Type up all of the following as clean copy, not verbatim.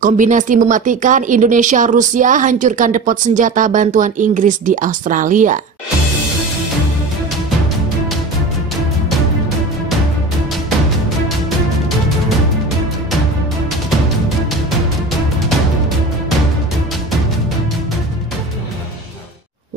Kombinasi mematikan, Indonesia-Rusia hancurkan depot senjata bantuan Inggris di Australia.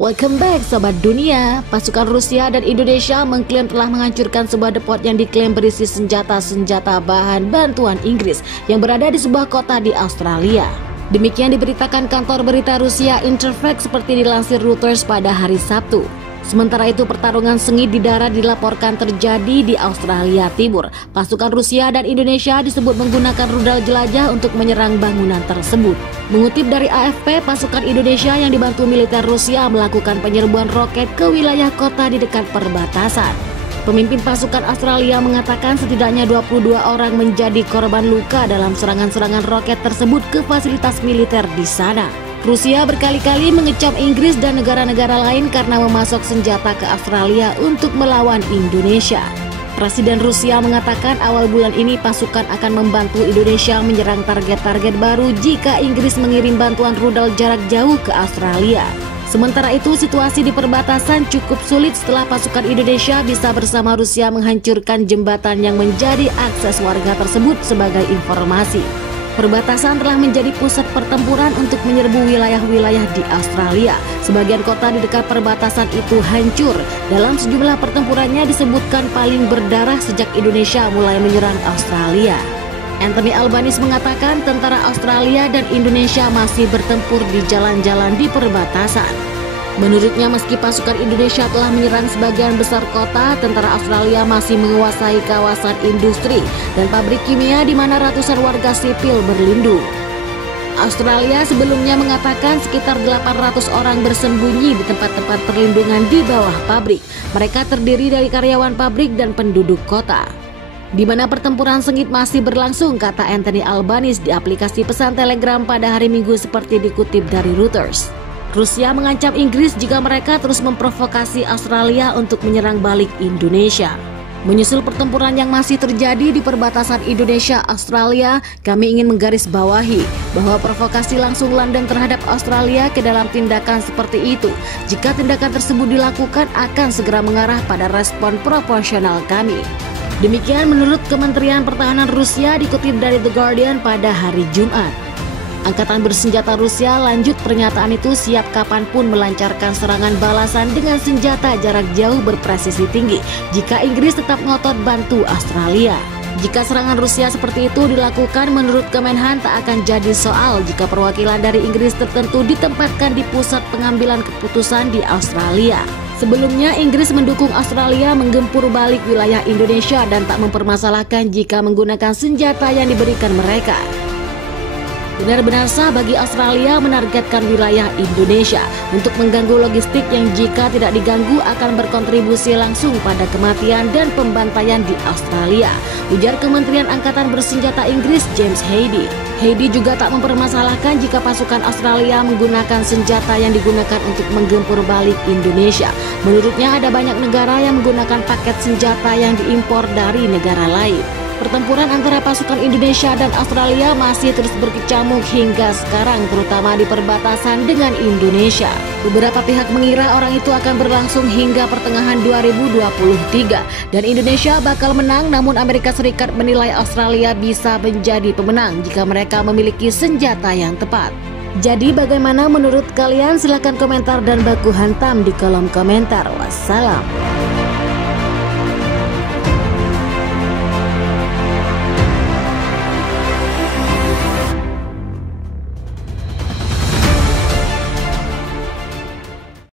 Welcome back Sobat Dunia. Pasukan Rusia dan Indonesia mengklaim telah menghancurkan sebuah depot yang diklaim berisi senjata-senjata bahan bantuan Inggris yang berada di sebuah kota di Australia. Demikian diberitakan kantor berita Rusia Interfax seperti dilansir Reuters pada hari Sabtu. Sementara itu pertarungan sengit di darat dilaporkan terjadi di Australia Timur. Pasukan Rusia dan Indonesia disebut menggunakan rudal jelajah untuk menyerang bangunan tersebut. Mengutip dari AFP, pasukan Indonesia yang dibantu militer Rusia melakukan penyerbuan roket ke wilayah kota di dekat perbatasan. Pemimpin pasukan Australia mengatakan setidaknya 22 orang menjadi korban luka dalam serangan-serangan roket tersebut ke fasilitas militer di sana. Rusia berkali-kali mengecam Inggris dan negara-negara lain karena memasok senjata ke Australia untuk melawan Indonesia. Presiden Rusia mengatakan awal bulan ini pasukan akan membantu Indonesia menyerang target-target baru jika Inggris mengirim bantuan rudal jarak jauh ke Australia. Sementara itu situasi di perbatasan cukup sulit setelah pasukan Indonesia bisa bersama Rusia menghancurkan jembatan yang menjadi akses warga tersebut sebagai informasi. Perbatasan telah menjadi pusat pertempuran untuk menyerbu wilayah-wilayah di Australia. Sebagian kota di dekat perbatasan itu hancur. Dalam sejumlah pertempurannya disebutkan paling berdarah sejak Indonesia mulai menyerang Australia. Anthony Albanese mengatakan tentara Australia dan Indonesia masih bertempur di jalan-jalan di perbatasan. Menurutnya meski pasukan Indonesia telah menyerang sebagian besar kota, tentara Australia masih menguasai kawasan industri dan pabrik kimia di mana ratusan warga sipil berlindung. Australia sebelumnya mengatakan sekitar 800 orang bersembunyi di tempat-tempat perlindungan di bawah pabrik. Mereka terdiri dari karyawan pabrik dan penduduk kota. Di mana pertempuran sengit masih berlangsung, kata Anthony Albanese di aplikasi pesan Telegram pada hari Minggu seperti dikutip dari Reuters. Rusia mengancam Inggris jika mereka terus memprovokasi Australia untuk menyerang balik Indonesia. Menyusul pertempuran yang masih terjadi di perbatasan Indonesia-Australia, kami ingin menggarisbawahi bahwa provokasi langsung London terhadap Australia ke dalam tindakan seperti itu. Jika tindakan tersebut dilakukan akan segera mengarah pada respon proporsional kami. Demikian menurut Kementerian Pertahanan Rusia dikutip dari The Guardian pada hari Jumat. Angkatan bersenjata Rusia lanjut pernyataan itu siap kapanpun melancarkan serangan balasan dengan senjata jarak jauh berpresisi tinggi jika Inggris tetap ngotot bantu Australia. Jika serangan Rusia seperti itu dilakukan, menurut Kemenhan tak akan jadi soal jika perwakilan dari Inggris tertentu ditempatkan di pusat pengambilan keputusan di Australia. Sebelumnya, Inggris mendukung Australia menggempur balik wilayah Indonesia dan tak mempermasalahkan jika menggunakan senjata yang diberikan mereka. Benar-benar sah bagi Australia menargetkan wilayah Indonesia untuk mengganggu logistik yang jika tidak diganggu akan berkontribusi langsung pada kematian dan pembantaian di Australia, ujar Kementerian Angkatan Bersenjata Inggris James Heidi. Heidi juga tak mempermasalahkan jika pasukan Australia menggunakan senjata yang digunakan untuk menggempur balik Indonesia. Menurutnya ada banyak negara yang menggunakan paket senjata yang diimpor dari negara lain. Pertempuran antara pasukan Indonesia dan Australia masih terus berkecamuk hingga sekarang, terutama di perbatasan dengan Indonesia. Beberapa pihak mengira orang itu akan berlangsung hingga pertengahan 2023 dan Indonesia bakal menang, namun Amerika Serikat menilai Australia bisa menjadi pemenang jika mereka memiliki senjata yang tepat. Jadi bagaimana menurut kalian? Silahkan komentar dan baku hantam di kolom komentar. Wassalam.